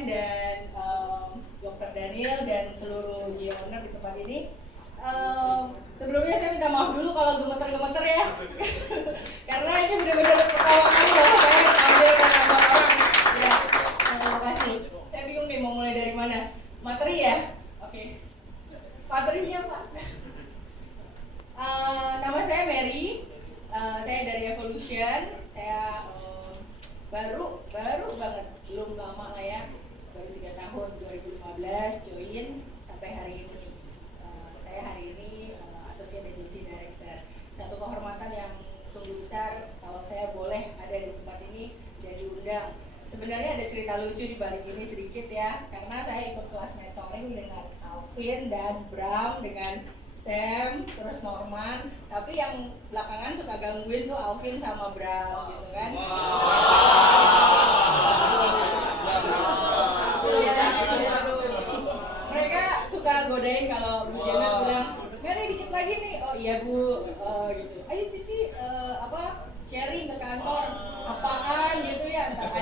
Ken dan Dr. Daniel dan seluruh GM owner di tempat ini. Sebelumnya saya minta maaf dulu kalau gemeter-gemeter ya. Karena ini benar-benar pertama kali loh saya ambil nama orang. Ya, terima kasih. Saya bingung nih mau mulai dari mana. Materi ya? Oke. Materinya Pak. Nama saya Mary. Saya dari Evolution. Saya baru banget, belum lama lah ya, baru 3 tahun, 2015 join sampai hari ini. Saya hari ini Associate Agency Director. Satu kehormatan yang sungguh besar kalau saya boleh ada di tempat ini dan diundang. Sebenarnya ada cerita lucu di balik ini sedikit ya, karena saya ikut kelas mentoring dengan Alvin dan Bram, dengan Sam, terus Norman, tapi yang belakangan suka gangguin tuh Alvin sama Bram gitu kan. Mereka suka godain kalau Bu Janet bilang, Mary dikit lagi nih, oh iya Bu, gitu. Ayo Cici, sharing ke kantor, apaan gitu ya, ntar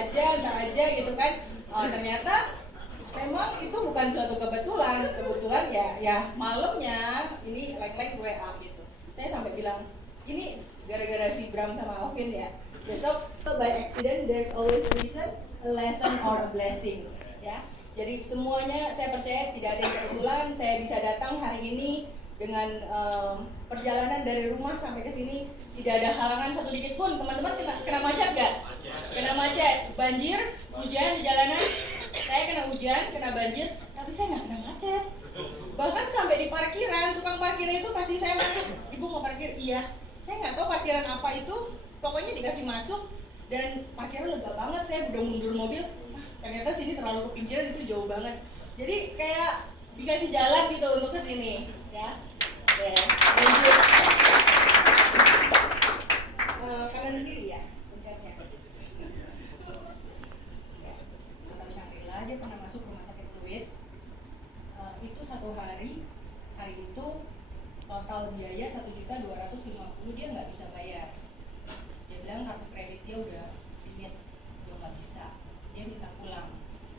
aja gitu kan. Ternyata memang itu bukan suatu kebetulan ya malamnya ini like WA gitu. Saya sampai bilang, ini gara-gara si Bram sama Alvin ya. Besok by accident there's always a reason, a lesson or a blessing ya. Jadi semuanya saya percaya tidak ada yang kebetulan. Saya bisa datang hari ini dengan perjalanan dari rumah sampai ke sini tidak ada halangan satu dikit pun. Teman-teman kena macet gak? Kena macet, banjir, hujan di jalanan. Saya kena hujan, kena banjir, tapi saya nggak kena macet. Bahkan sampai di parkiran, tukang parkir itu kasih saya masuk. Ibu mau parkir? Iya. Saya nggak tahu parkiran apa itu, pokoknya dikasih masuk dan parkirnya lega banget. Saya udah mundur mobil, ternyata sini terlalu ke pinggiran, itu jauh banget. Jadi kayak dikasih jalan gitu untuk ke sini, ya. Lanjut. Kanan kiri ya, pencetnya. Dia pernah masuk rumah sakit fluid. Itu satu hari itu total biaya 1.250.000 dia nggak bisa bayar. Dia bilang kartu kredit dia udah limit, dia nggak bisa, dia minta pulang.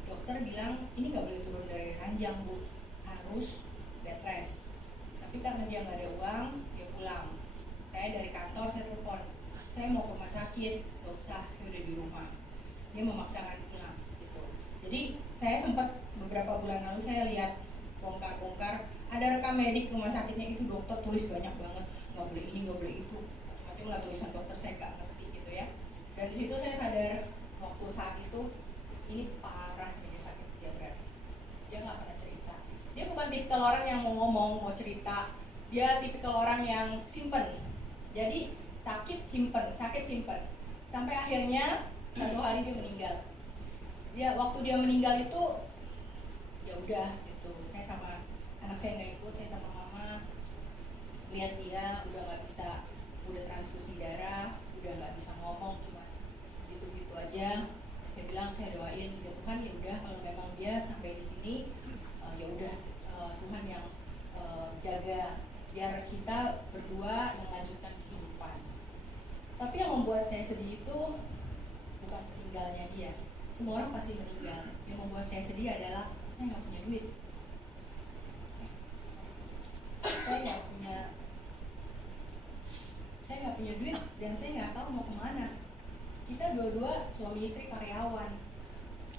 Dokter bilang ini nggak boleh turun dari ranjang Bu, harus bed rest. Tapi karena dia nggak ada uang, dia pulang. Saya dari kantor saya telepon, saya mau ke rumah sakit, nggak usah, saya udah di rumah. Dia memaksakan pulang. Jadi saya sempat beberapa bulan lalu saya lihat bongkar ada rekam medik rumah sakitnya, itu dokter tulis banyak banget, nggak boleh ini nggak boleh itu, macam lah tulisan dokter saya nggak ngerti gitu ya. Dan di situ saya sadar waktu saat itu ini parah dia sakit dia berarti dia nggak pernah cerita. Dia bukan tipikal orang yang mau ngomong mau cerita, dia tipikal orang yang simpen. Jadi sakit simpen sampai akhirnya satu hari dia meninggal. Waktu dia meninggal itu ya udah gitu, saya sama anak saya nggak ikut, saya sama mama lihat dia udah nggak bisa, udah transfusi darah, udah nggak bisa ngomong, cuma gitu aja. Saya bilang saya doain ya Tuhan, ya udah kalau memang dia sampai di sini ya udah Tuhan yang jaga biar kita berdua melanjutkan kehidupan. Tapi yang membuat saya sedih itu bukan meninggalnya dia. Semua orang pasti meninggal. Yang membuat saya sedih adalah saya nggak punya duit. Saya nggak punya duit dan saya nggak tahu mau kemana. Kita dua-dua suami istri karyawan.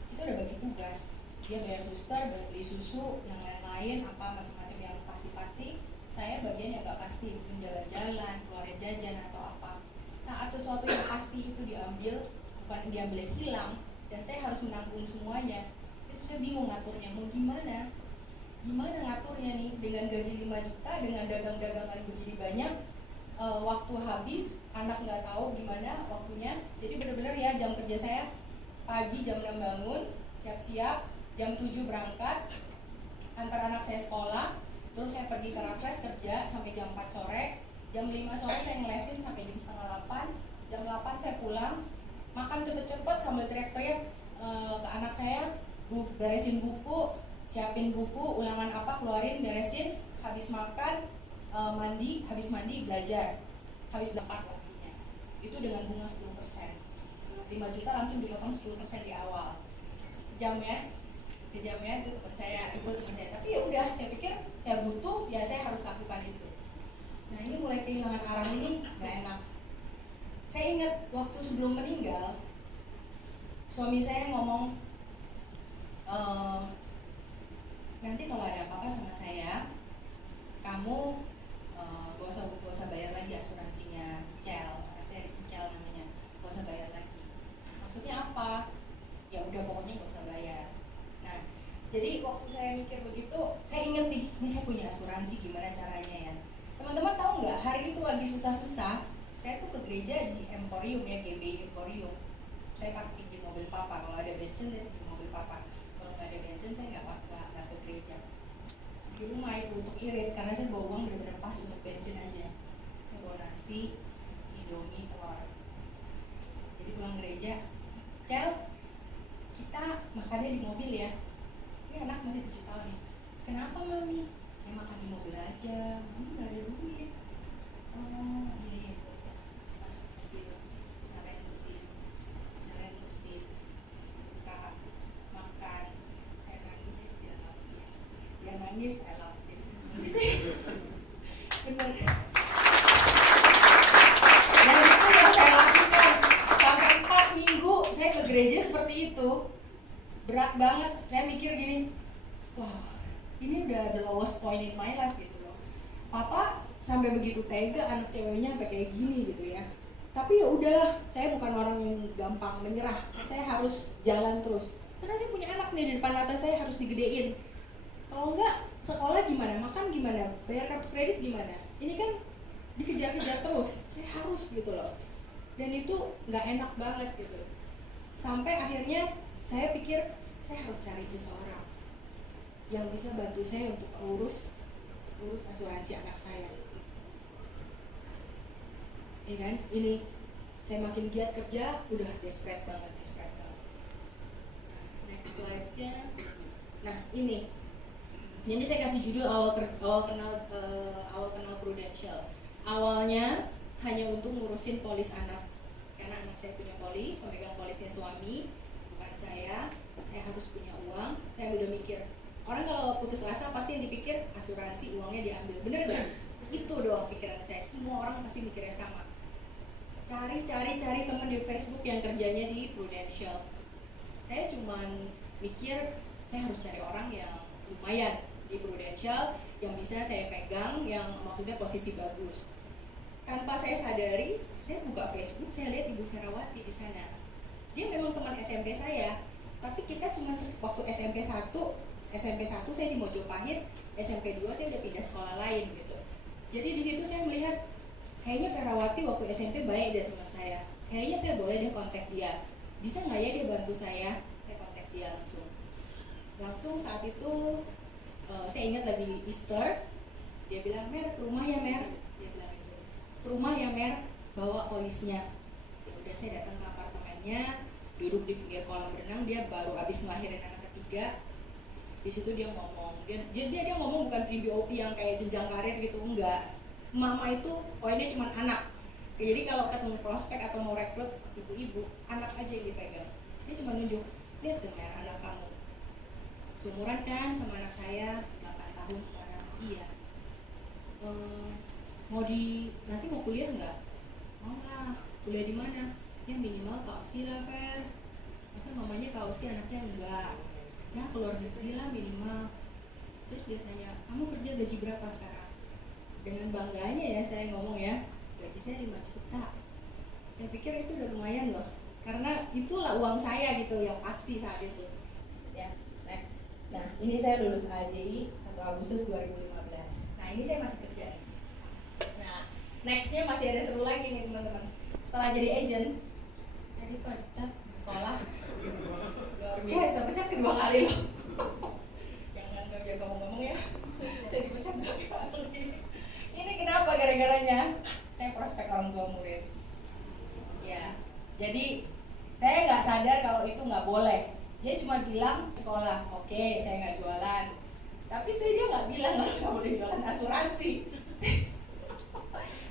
Kita udah bagi tugas. Dia bayar suster, beli susu, yang lain-lain, apa macam-macam yang pasti-pasti. Saya bagian yang nggak pasti, mungkin jalan-jalan, keluarin jajan atau apa. Saat sesuatu yang pasti itu diambil, bukan diambil hilang, dan saya harus menanggung semuanya. Itu saya bingung ngaturnya, mau gimana ngaturnya nih, dengan gaji 5 juta, dengan dagang-dagangan begini banyak, waktu habis, anak nggak tahu gimana waktunya. Jadi benar-benar ya jam kerja saya pagi jam 6 bangun, siap-siap, jam 7 berangkat, antar anak saya sekolah, terus saya pergi ke Rafres kerja sampai jam 4 sore, jam 5 sore saya ngelesin sampai jam setengah 8, jam 8 saya pulang, makan cepet-cepet sambil teriak-teriak ke anak saya, beresin buku, siapin buku, ulangan apa keluarin, beresin, habis makan, habis mandi belajar, habis dapat waktunya. Itu dengan bunga 10%. 5 juta langsung dipotong 10% di awal. Kejam ya? kejaman itu teman saya, tapi ya udah, saya pikir saya butuh, ya saya harus lakukan itu. Nah ini mulai kehilangan arah ini nggak enak. Saya ingat waktu sebelum meninggal, suami saya ngomong, nanti kalau ada apa-apa sama saya, kamu gak usah bayar lagi asuransinya Icel, saya Icel namanya, gak usah bayar lagi. Maksudnya apa? Ya udah pokoknya gak usah bayar. Nah, jadi waktu saya mikir begitu, saya ingat nih, ini saya punya asuransi, gimana caranya ya? Teman-teman tahu nggak? Hari itu lagi susah-susah, saya tuh ke gereja di Emporium ya, GB Emporium. Saya pakai pinjam mobil papa, kalau ada bensin saya pinjam mobil papa. Kalau nggak ada bensin saya nggak ke gereja. Di rumah itu untuk irit, karena saya bawa uang benar-benar pas untuk bensin aja. Saya bawa nasi, indomie, telur. Jadi pulang gereja, Cel, kita makannya di mobil ya. Ini anak masih 7 tahun nih. Kenapa mami? Ya makan di mobil aja, mami nggak ada duit. Oh iya, masuk mobil, nyalain mesin, nyalain musik, buka, makan. Saya nangis, dia nangis, I love him. Bener. Dan itu yang saya lakukan sampai 4 minggu saya ke gereja seperti itu. Berat banget, saya mikir gini, wah ini udah the lowest point in my life gitu loh. Papa sampai begitu tega anak ceweknya sampai kayak gini gitu ya. Tapi ya udahlah, saya bukan orang yang gampang menyerah. Saya harus jalan terus. Karena saya punya anak nih di depan mata, saya harus digedein. Kalau enggak, sekolah gimana, makan gimana, bayar kartu kredit gimana. Ini kan dikejar-kejar terus, saya harus gitu loh. Dan itu nggak enak banget gitu. Sampai akhirnya saya pikir saya harus cari seseorang yang bisa bantu saya untuk urus asuransi anak saya. Ya kan, ini saya makin giat kerja, udah desperate banget. Nah, next slide-nya. Nah ini, jadi saya kasih judul awal kenal Prudential. Awalnya hanya untuk ngurusin polis anak, karena anak saya punya polis, pemegang polisnya suami, bukan saya harus punya uang. Saya udah mikir, orang kalau putus asa pasti yang dipikir asuransi, uangnya diambil, bener gak? Itu doang pikiran saya, semua orang pasti mikirnya sama. Cari teman di Facebook yang kerjanya di Prudential. Saya cuman mikir, saya harus cari orang yang lumayan di Prudential, yang bisa saya pegang, yang maksudnya posisi bagus. Tanpa saya sadari, saya buka Facebook, saya lihat Ibu Ferawati di sana. Dia memang teman SMP saya, tapi kita cuma waktu SMP 1 saya di Mojopahit, SMP 2 saya udah pindah sekolah lain gitu. Jadi di situ saya melihat, kayaknya Ferawati waktu SMP baik deh sama saya. Kayaknya saya boleh deh kontak dia. Bisa nggak ya dia bantu saya? Saya kontak dia langsung saat itu. Saya ingat lagi Easter, dia bilang, Mer, ke rumah ya Mer, dia bilang itu, ke rumah ya Mer, bawa polisnya. Ya udah, saya datang ke apartemennya, duduk di pinggir kolam renang. Dia baru habis ngelahirin anak ketiga. Di situ dia ngomong, dia ngomong bukan pre-BOP yang kayak jenjang karir gitu, enggak. Mama itu poinnya cuma anak. Jadi kalau ketemu prospek atau mau rekrut ibu-ibu, anak aja yang dipegang. Dia cuma nunjuk, lihat deh Mer, anak kamu seumuran kan sama anak saya, 8 tahun sekarang. Iya. Nanti mau kuliah nggak? Mau lah. Kuliah di mana? Ya minimal kausi lah Fer. Masa mamanya kausi anaknya enggak? Ya keluar negeri lah minimal. Terus dia tanya, kamu kerja gaji berapa sekarang? Dengan bangganya ya saya ngomong ya, gaji saya 5 juta. Saya pikir itu udah lumayan loh, karena itulah uang saya gitu yang pasti saat itu. Ya, next. Nah, ini saya lulus AJI 1 Agustus 2015. Nah, ini saya masih kerja. Nah, nextnya masih ada seru lagi nih teman-teman. Setelah jadi agent, saya dipecat di sekolah. Luar biasa, pecat kedua kali loh. Jangan biar ngomong-ngomong ya. Saya dipecat 2 kali. Ini kenapa gara-garanya? Saya prospek orang tua murid. Ya, jadi saya nggak sadar kalau itu nggak boleh. Dia cuma bilang sekolah, oke, saya nggak jualan. Tapi dia nggak bilang kalau kamu udah jualan asuransi.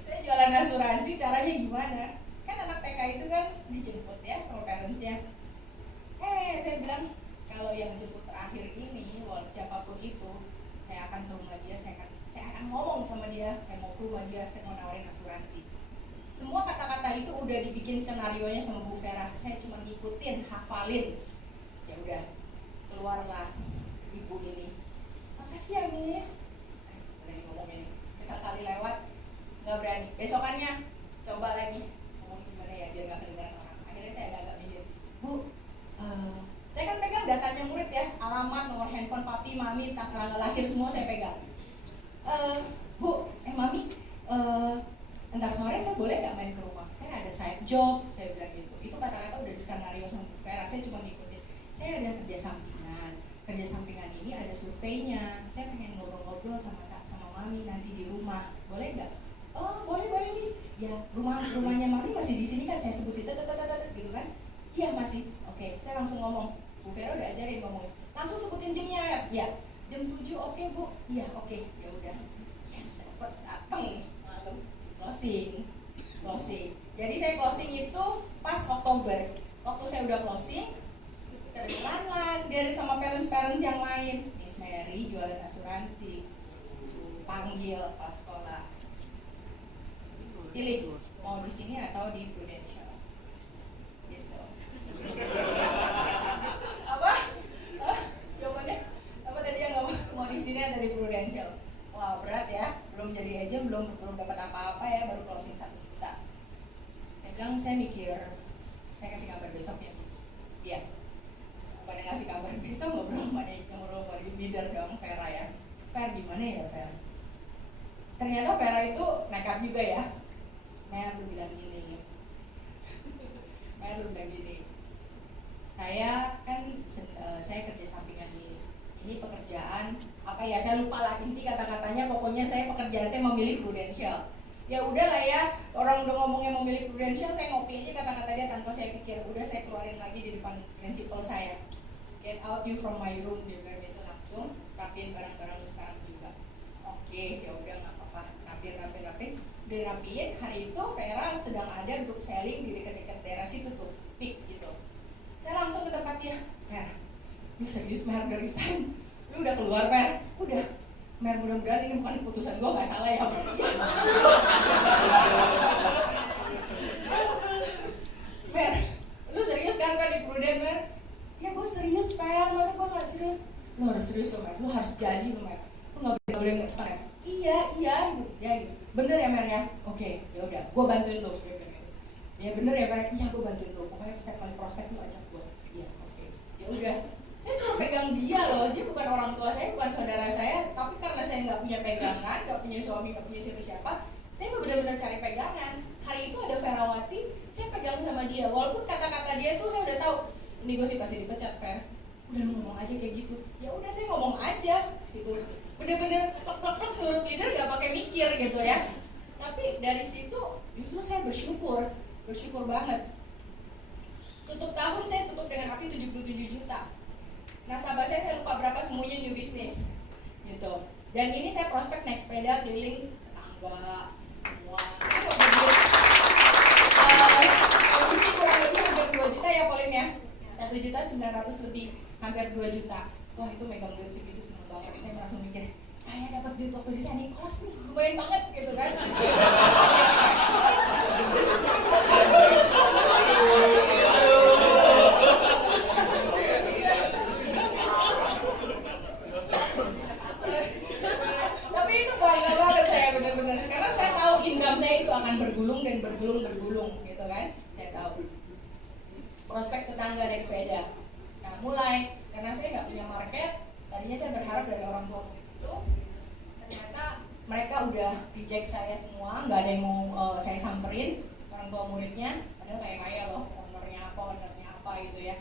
Saya jualan asuransi, caranya gimana? Kan anak TK itu kan dijemput ya sama parentsnya. Saya bilang kalau yang jemput terakhir siapapun itu, saya akan ke rumah dia, saya akan ngomong sama dia, saya mau ke rumah dia, saya mau nawarin asuransi. Semua kata-kata itu udah dibikin skenarionya sama Bu Vera, saya cuma ngikutin, hafalin. Ya udah, keluarlah ibu ini. Makasih ya Miss. Berani ngomong ini. Besar kali lewat, nggak berani. Besokannya coba lagi ngomong gimana ya biar nggak kedengeran orang. Akhirnya saya agak mikir, Bu, saya kan pegang datanya murid ya, alamat, nomor handphone papi, mami, tanggal lahir semua saya pegang. Bu, mami, ntar sore saya boleh nggak main ke rumah? Saya ada side job, saya bilang gitu. Itu kata-kata udah di skenario sama Bu Vera, saya cuma ngikutin. Saya ada kerja sampingan. Kerja sampingan ini ada surveinya. Saya pengen ngobrol-ngobrol sama mami nanti di rumah. Boleh nggak? Oh, boleh Miss. Ya, rumahnya mami masih di sini kan, saya sebutin gitu kan? Iya masih. Oke, saya langsung ngomong. Bu Vera udah ajarin ngomongnya. Langsung sebutin jamnya ya. Jam 7 oke Bu. Iya oke. Ya udah. Yes, dapat datang. Malam closing. Jadi saya closing itu pas Oktober. Waktu saya udah closing, kedengeran lah dari sama parents yang lain. Miss Mary jualan asuransi. Panggil pas sekolah. Pilih mau di sini atau di Prudential. Gitu. Apa? Jawabannya apa tadi yang mau di sini atau di Prudential? Wah berat ya, belum jadi agent, belum dapat apa-apa ya, baru closing 1 juta. Saya bilang saya mikir, saya kasih kabar besok ya Miss. Iya. Pada ngasih kabar besok ngobrol sama leader dong Vera ya. Vera gimana ya Vera? Ternyata Vera itu nekat juga ya. Mer lu bilang gini. Saya kan saya kerja sampingan Miss. Ini pekerjaan apa ya, saya lupa lah inti kata-katanya, pokoknya saya pekerjaan saya memilih Prudential. Ya udahlah ya, orang udah ngomongnya memilih Prudential, saya ngopi aja kata-kata dia tanpa saya pikir. Udah saya keluarin lagi di depan prinsipal saya. Get out you from my room, dia bilang gitu langsung. Rapiin barang-barang lu sekarang juga. Oke, ya udah nggak apa-apa. Rapiin. Udah rapiin. Hari itu Vera sedang ada group selling di dekat-dekat daerah situ tuh, Peak gitu. Saya langsung ke tempat dia. Mer, lu serius Mer udah resign? Lu udah keluar Mer? Udah. Mer mudah-mudahan ini bukan keputusan gue, gak salah ya Mer. Mer, lu serius kan di Prudent Mer? Ya gue serius Fer, masa gue gak serius? Lu harus serius loh Mer, lu harus jadi loh Mer. Lu gak boleh nggak sekarang. Iya, bener ya Mer ya? Oke, ya udah, gue bantuin lu. Ya bener ya Mer, iya gue bantuin lu. Pokoknya setiap kali prospek lu ajak gue. Iya, oke. Ya udah, saya cuma pegang dia loh, dia bukan orang tua saya, bukan saudara saya, tapi karena saya nggak punya pegangan, nggak punya suami, nggak punya siapa-siapa, saya benar-benar cari pegangan. Hari itu ada Verawati, saya pegang sama dia, walaupun kata-kata dia tuh saya udah tahu, ini gue sih pasti dipecat Ver, udah lu ngomong aja kayak gitu. Ya udah saya ngomong aja gitu, bener-bener plek-plek menurut leader nggak pakai mikir gitu ya. Tapi dari situ justru saya bersyukur banget. Tutup tahun saya tutup dengan api 77 juta. Nasabah saya lupa berapa, semuanya new business gitu. Dan ini saya prospek naik sepeda keliling tetangga semua. Komisi kurang lebih hampir 2 juta ya Pauline ya. 1.900.000 lebih, hampir 2 juta. Wah itu megang duit segitu seneng banget. Saya langsung mikir, kayak dapat duit waktu di Sani Kelas nih, lumayan banget gitu kan. Tapi itu bangga banget saya benar-benar, karena saya tahu income saya itu akan bergulung gitu kan. Saya tahu prospek tetangga naik sepeda. Nah mulai, karena saya nggak punya market, tadinya saya berharap dari orang tua itu, ternyata mereka udah reject saya semua, nggak ada yang mau saya samperin, orang tua muridnya, padahal kayak loh, ownernya apa gitu ya.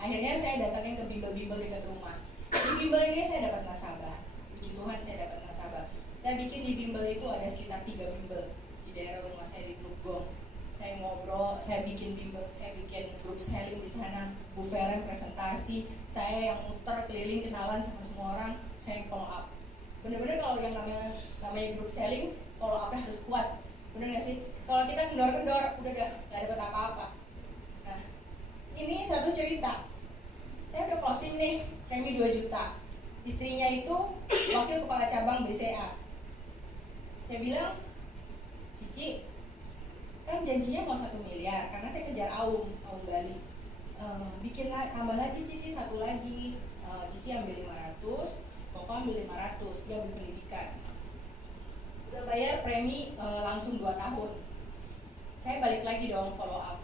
Akhirnya saya datangin ke bimbel-bimbel dekat rumah. Di bimbel ini saya dapat nasabah, puji Tuhan saya dapat nasabah. Saya bikin di bimbel itu ada sekitar 3 bimbel di daerah rumah saya di Teluk Gong. Saya ngobrol, saya bikin bimbel, saya bikin grup selling di sana, Bu Vera presentasi, saya yang muter keliling kenalan sama semua orang, saya follow up. Bener-bener kalau yang namanya grup selling, follow up-nya harus kuat, bener nggak sih? Kalau kita kendor-kendor, udah nggak dapat apa-apa. Nah, ini satu cerita. Saya udah closing nih, premi 2 juta. Istrinya itu wakil kepala cabang BCA. Saya bilang, Cici, kan janjinya mau 1 miliar, karena saya kejar Aum Bali. Bikin tambah lagi Cici, 1 lagi. Cici ambil 500, Koko ambil 500, dia ambil pendidikan. Udah bayar premi langsung 2 tahun. Saya balik lagi dong follow up.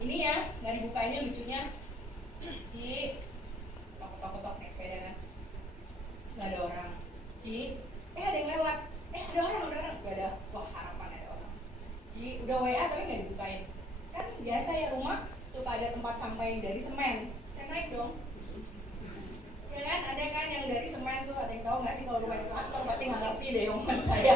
Ini ya, nggak dibuka, ini lucunya. Ci, tok naik sepeda kan, nggak ada orang. Ci, ada yang lewat, ada orang, nggak ada. Wah, harapan ada orang. Ci, udah WA tapi nggak dibukain. Kan biasa ya, rumah suka ada tempat sampah yang dari semen. Saya naik dong. Ya kan, ada kan yang dari semen tuh, ada yang tahu nggak sih kalau rumah di plaster, pasti nggak ngerti deh omongan saya.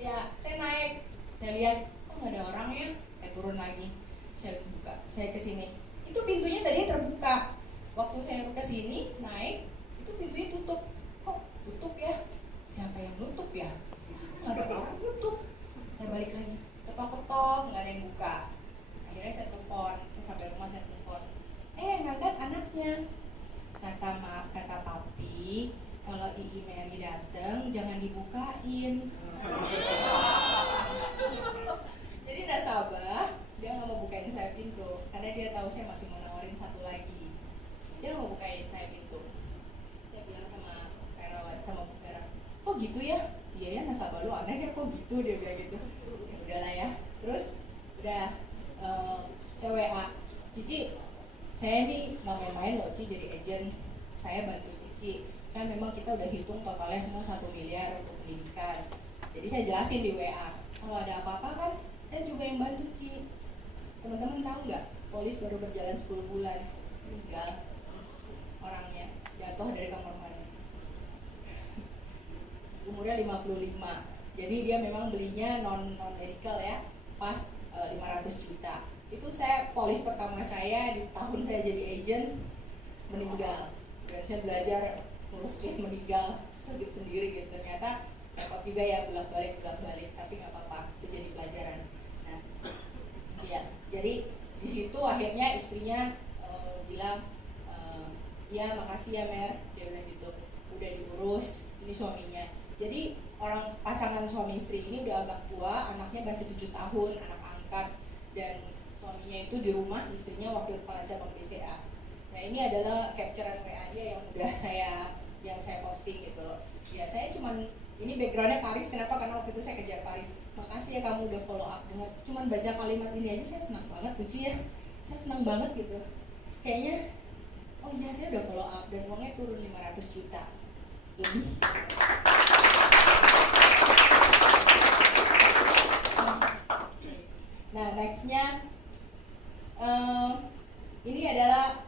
Ya, saya naik, saya lihat kok nggak ada orangnya, saya turun lagi, saya buka, saya kesini, itu pintunya tadi terbuka. Waktu saya kesini naik, itu pintunya tutup. Kok tutup ya? Siapa yang nutup ya? Nggak ada orang tutup. Saya balik lagi, ketok-ketok, nggak ada yang buka. Akhirnya saya telepon, saya sampai rumah saya telepon. Ngangkat anaknya. Kata papi, kalau Ii Mary dateng jangan dibukain. Jadi nasabah dia nggak mau bukain saya pintu karena dia tahu saya masih mau nawarin 1 lagi. Dia mau bukain saya pintu. Saya bilang sama Bu Vera, kok gitu ya? Iya ya, nasabah lu aneh ya, kok gitu, dia bilang gitu. Ya udahlah ya. Terus udah saya WA, Cici, saya nih mau main-main loh Ci jadi agent, saya bantu Cici. Kan memang kita udah hitung totalnya semua 1 miliar untuk pendidikan. Jadi saya jelasin di WA, kalau ada apa-apa kan saya juga yang bantu Ci. Teman-teman tahu nggak, polis baru berjalan 10 bulan, meninggal orangnya, jatuh dari kamar mandi. Umurnya 55. Jadi dia memang belinya non medical ya, pas 500 juta. Itu saya polis pertama saya di tahun saya jadi agent, meninggal. Dan saya belajar ngurus klien meninggal sendiri gitu. Ternyata repot juga ya, bolak-balik, tapi nggak apa-apa, itu jadi pelajaran. Nah, ya, jadi di situ akhirnya istrinya bilang, ya makasih ya Mer, dia bilang gitu, udah diurus, ini suaminya. Jadi orang pasangan suami istri ini udah agak tua, anaknya masih 7 tahun, anak angkat, dan suaminya itu di rumah, istrinya wakil kepala cabang BCA. Nah ini adalah capturean WA dia yang udah saya posting gitu loh. Ya saya cuman, ini backgroundnya Paris, kenapa? Karena waktu itu saya kejar Paris. Makasih ya kamu udah follow up. Dengan cuman baca kalimat ini aja saya senang banget, Puji ya. Saya senang banget gitu. Kayaknya, oh iya saya udah follow up dan uangnya turun 500 juta lebih. Nah nextnya, ini adalah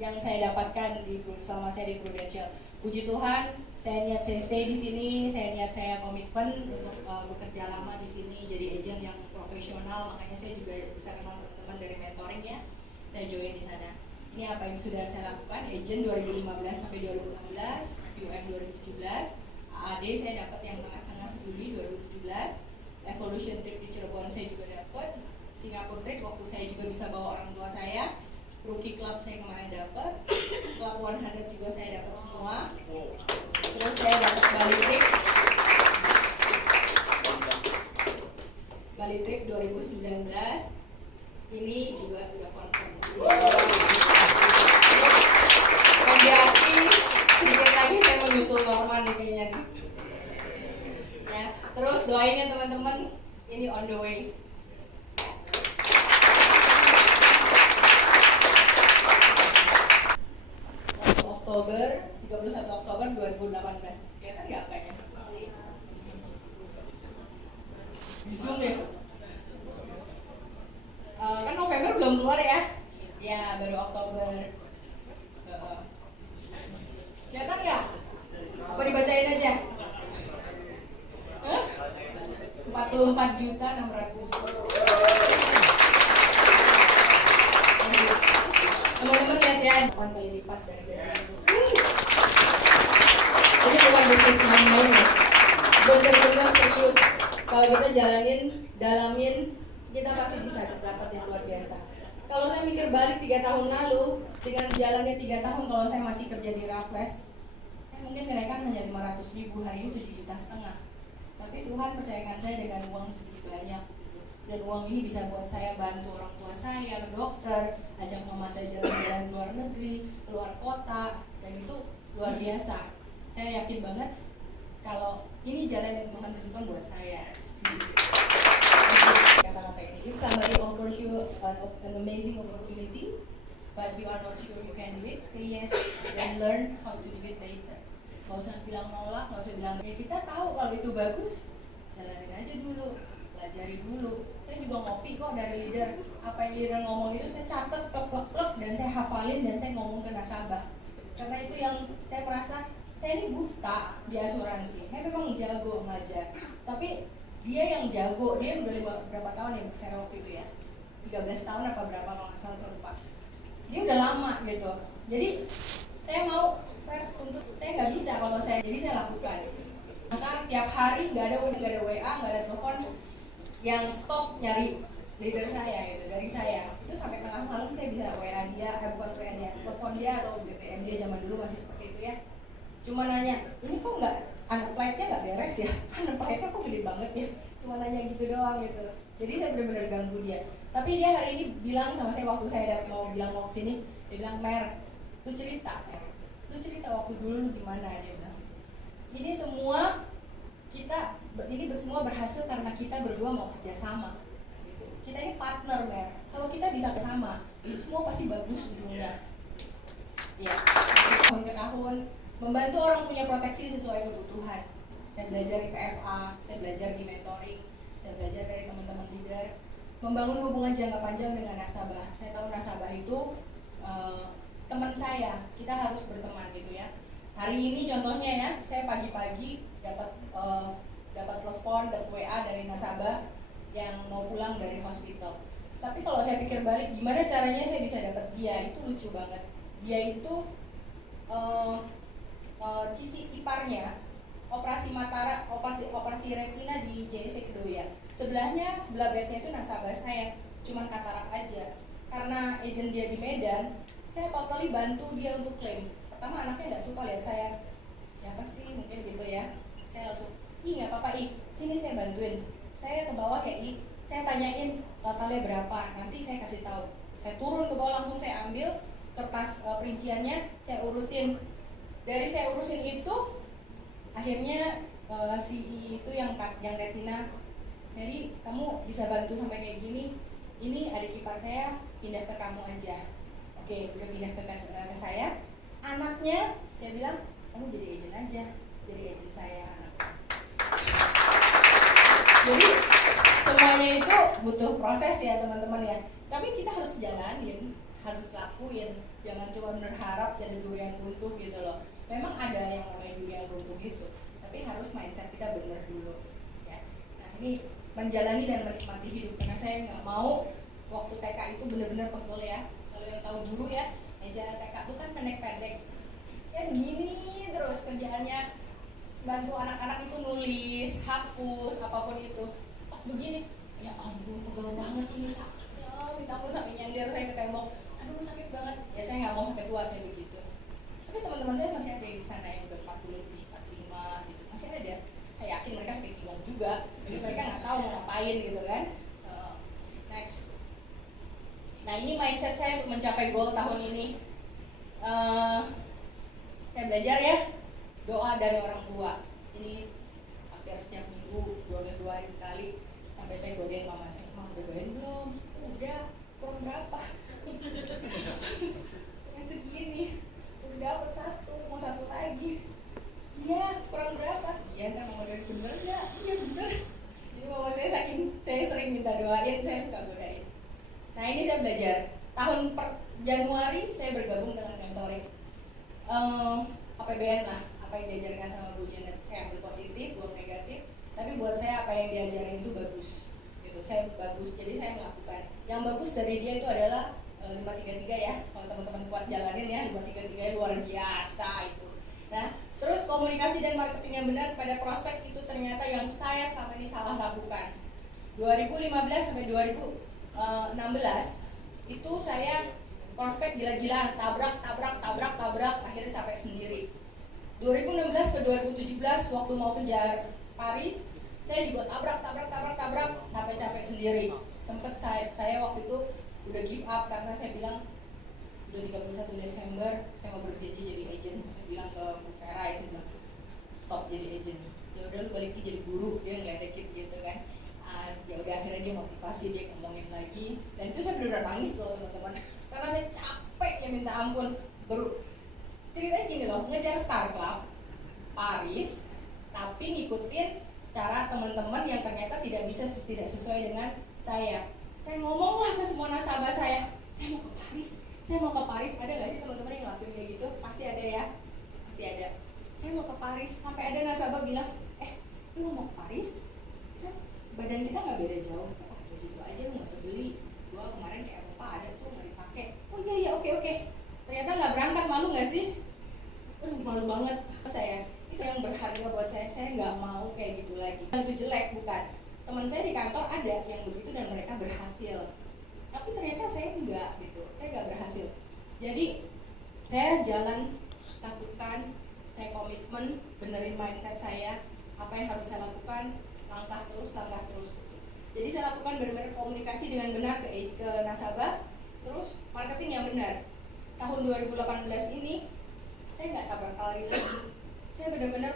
yang saya dapatkan selama saya di Prudential. Puji Tuhan, saya niat saya stay di sini, saya niat saya komitmen untuk bekerja lama di sini, jadi agent yang profesional. Makanya saya juga bisa kenal teman-teman dari mentoring ya. Saya join di sana. Ini apa yang sudah saya lakukan, agent 2015 sampai 2016, UM 2017, AAD saya dapat yang tengah-tengah Juli 2017, Evolution Trip di Cirebon saya juga dapat, Singapore Trip waktu saya juga bisa bawa orang tua saya, Rookie Club saya kemarin dapat, Club 100 juga saya dapat semua, terus saya dapat Bali Trip 2019, ini juga udah confirm. Berarti sedikit lagi saya menyusul Norman nih kayaknya nih. Ya, terus doain ya teman-teman, ini on the way. Oktober, 31 Oktober 2018. Kelihatan nggak angkanya? Di Zoom ya? Kan November belum keluar ya? Ya, baru Oktober. Kelihatan nggak? Apa dibacain aja? 44.600.000. Teman-teman lihat ya, 8 kali lipat dari gaji itu. Ini bukan bisnis main-main ya, benar-benar serius. Kalau kita jalanin, dalamin, kita pasti bisa dapat yang luar biasa. Kalau saya mikir balik 3 tahun lalu, dengan jalannya 3 tahun kalau saya masih kerja di Raffles, saya mungkin kenaikan hanya 500.000, hari ini 7,5 juta. Tapi Tuhan percayakan saya dengan uang segitu banyak. Dan uang ini bisa buat saya bantu orang tua saya, ke dokter, ajak mama saya jalan-jalan ke luar negeri, keluar kota, dan itu luar biasa. Saya yakin banget kalau ini jalan yang Tuhan tentukan buat saya. Kata-kata ini, if somebody offers you an amazing opportunity, but you are not sure you can do it, say yes, then learn how to do it later. Gak usah bilang nolak, gak usah bilang, ya kita tahu kalau itu bagus, jalanin aja dulu, pelajari dulu. Saya juga ngopi kok dari leader, apa yang leader ngomong itu saya catat, plek, dan saya hafalin, dan saya ngomong ke nasabah. Karena itu yang saya merasa, saya ini buta di asuransi, saya memang jago ngajar, tapi dia yang jago, dia udah berapa tahun ya Bu Vera waktu itu ya, 13 tahun apa berapa kalau nggak salah, saya lupa. Dia udah lama gitu, jadi saya mau untuk saya nggak bisa kalau saya, jadi saya lakukan. Maka tiap hari nggak ada WA, nggak ada telepon yang stop nyari leader saya gitu, dari saya itu sampai tengah malam saya bisa WA dia, bukan WA dia, telepon dia atau BBM dia, zaman dulu masih seperti itu ya. Cuma nanya, ini kok nggak, anak plate-nya nggak beres ya, anak plate-nya kok gede banget ya, cuma nanya gitu doang gitu. Jadi saya benar-benar ganggu dia. Tapi dia hari ini bilang sama saya waktu saya mau bilang mau kesini, dia bilang, Mer, lu cerita waktu dulu lu gimana, dia bilang. Ini semua kita, ini semua berhasil karena kita berdua mau kerjasama. Gitu. Kita ini partner, Mer. Kalau kita bisa bersama, itu semua pasti bagus ujungnya. Ya, tahun ke tahun. Membantu orang punya proteksi sesuai kebutuhan. Saya belajar di PFA, saya belajar di mentoring, saya belajar dari teman-teman leader. Membangun hubungan jangka panjang dengan nasabah. Saya tahu nasabah itu teman saya, kita harus berteman gitu ya. Hari ini contohnya ya, saya pagi-pagi dapat telepon, dapat WA dari nasabah yang mau pulang dari hospital. Tapi kalau saya pikir balik, gimana caranya saya bisa dapat dia, itu lucu banget. Dia itu cici iparnya operasi Matara, operasi retina di JSC Kedoya. Sebelah bednya itu nasabah saya, cuman katarak aja. Karena agent dia di Medan, saya totally bantu dia untuk klaim. Pertama anaknya nggak suka lihat saya, siapa sih mungkin gitu ya. Saya langsung, nggak apa-apa sini saya bantuin. Saya ke bawah kayak saya tanyain totalnya berapa, nanti saya kasih tahu. Saya turun ke bawah langsung saya ambil kertas perinciannya, saya urusin. Dari saya urusin itu, akhirnya si itu yang retina, Mary kamu bisa bantu sampai kayak gini, ini adik ipar saya pindah ke kamu aja. Oke, udah pindah ke saya. Anaknya saya bilang, kamu jadi agent aja, jadi agent saya. Jadi semuanya itu butuh proses ya teman-teman ya, tapi kita harus jalanin, harus lakuin, jangan cuma berharap jadi durian runtuh gitu loh. Memang ada yang namanya durian runtuh itu, tapi harus mindset kita benar dulu ya. Nah ini menjalani dan menikmati hidup, karena saya nggak mau waktu TK itu benar-benar pegel ya. Kalau yang tahu guru ya, meja TK itu kan pendek-pendek, saya begini terus kerjaannya, bantu anak-anak itu nulis, hapus, apapun itu. Pas begini, ya ampun pegel banget ini, sakit ya, minta ampun sampai nyender saya ke tembok. Aduh sakit banget, ya saya nggak mau sampai tua saya begitu. Tapi teman-teman saya masih ada di sana yang udah 40 lebih, 45 gitu, masih ada. Saya yakin mereka sakit pinggang juga, jadi mereka nggak tahu mau ngapain gitu kan. Next. Nah ini mindset saya untuk mencapai goal tahun ini. Saya belajar ya, doa dari orang tua. Ini hampir setiap minggu, 2 hari sekali. Sampai saya godain mama saya, udah doain belum? Udah, kurang berapa? Yang segini, udah dapat 1, mau 1 lagi. Iya, kurang berapa? Iya, ntar mama doain bener nggak? Iya bener. Jadi mama saya saya sering minta doain, saya suka godain. Nah ini saya belajar. Tahun Januari saya bergabung dengan mentoring. APBN lah, apa yang diajarkan sama Bu Janet, saya ambil positif, buang negatif, tapi buat saya apa yang diajarin itu bagus gitu, saya bagus, jadi saya melakukan. Yang bagus dari dia itu adalah 533 ya, kalau teman-teman kuat jalanin ya, 533 luar biasa itu. Nah, terus komunikasi dan marketing yang benar pada prospek itu ternyata yang saya selama ini salah lakukan. 2015 sampai 2016 itu saya prospek gila-gilaan, tabrak, akhirnya capek sendiri. 2016 ke 2017 waktu mau kejar Paris, saya juga tabrak sampai capek sendiri. Sempet saya waktu itu udah give up karena saya bilang udah 31 Desember saya mau berhenti jadi agent. Saya bilang ke Bu Vera, itu bilang stop jadi agent, ya udah lu balik jadi guru. Dia ngeledekin gitu kan. Ya udah akhirnya dia motivasi, dia ngomongin lagi, dan itu saya benar-benar nangis loh teman-teman, karena saya capek ya minta ampun. Ceritanya gini loh, ngejar Star Club Paris tapi ngikutin cara teman-teman yang ternyata tidak sesuai dengan saya. Saya ngomong lah ke semua nasabah saya mau ke Paris. Ada nggak sih teman-teman yang ngelakuin kayak gitu? Pasti ada ya, pasti ada. Saya mau ke Paris, sampai ada nasabah bilang, lu mau ke Paris? Kan badan kita nggak beda jauh. Gitu aja, lu nggak usah beli. Gua kemarin kayak Eropa ada tuh nggak dipakai. Oh iya oke. Ternyata nggak berangkat, malu nggak sih? Malu banget. Saya itu yang berharga buat saya nggak mau kayak gitu lagi. Itu jelek, bukan. Teman saya di kantor ada yang begitu dan mereka berhasil, tapi ternyata saya enggak gitu, saya nggak berhasil. Jadi saya jalan, lakukan, saya komitmen, benerin mindset saya, apa yang harus saya lakukan, langkah terus. Jadi saya lakukan benar-benar komunikasi dengan benar ke nasabah, terus marketing yang benar. Tahun 2018 ini saya nggak tabrak lari lagi. Saya benar-benar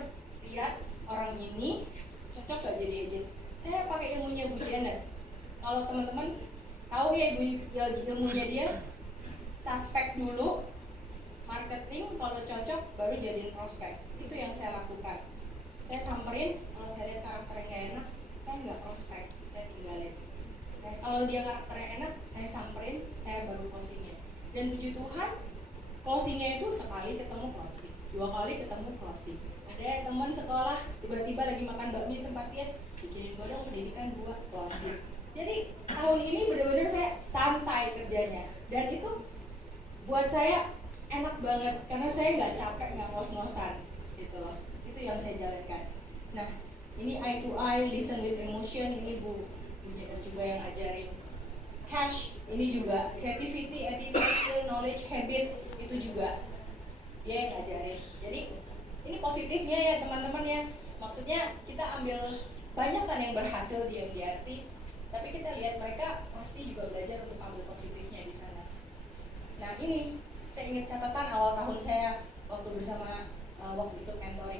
lihat orang ini cocok gak jadi agent. Saya pakai ilmunya Bu Janet. Kalau teman-teman tahu ya ilmunya dia, suspek dulu, marketing, kalau cocok baru jadiin prospek. Itu yang saya lakukan. Saya samperin, kalau saya lihat karakternya gak enak, saya nggak prospek, saya tinggalin. Kalau dia karakternya enak, saya samperin, saya baru closingnya. Dan puji Tuhan, closingnya itu sekali ketemu closing, 2 kali ketemu closing. Ada teman sekolah tiba-tiba lagi makan bakmi tempat dia, bikinin gue dong pendidikan 2, closing. Jadi tahun ini benar-benar saya santai kerjanya, dan itu buat saya enak banget karena saya nggak capek, nggak ngos-ngosan gitu loh. Itu yang saya jalankan. Nah, ini eye to eye, listen with emotion, ini Bu Janet juga yang ajarin. Cash, ini juga creativity, attitude, skill, knowledge, habit, itu juga dia yang ngajarin. Jadi ini positifnya ya teman-teman ya. Maksudnya kita ambil banyak kan yang berhasil di MDRT, tapi kita lihat mereka pasti juga belajar untuk ambil positifnya di sana. Nah ini saya ingat catatan awal tahun saya waktu bersama waktu ikut mentoring.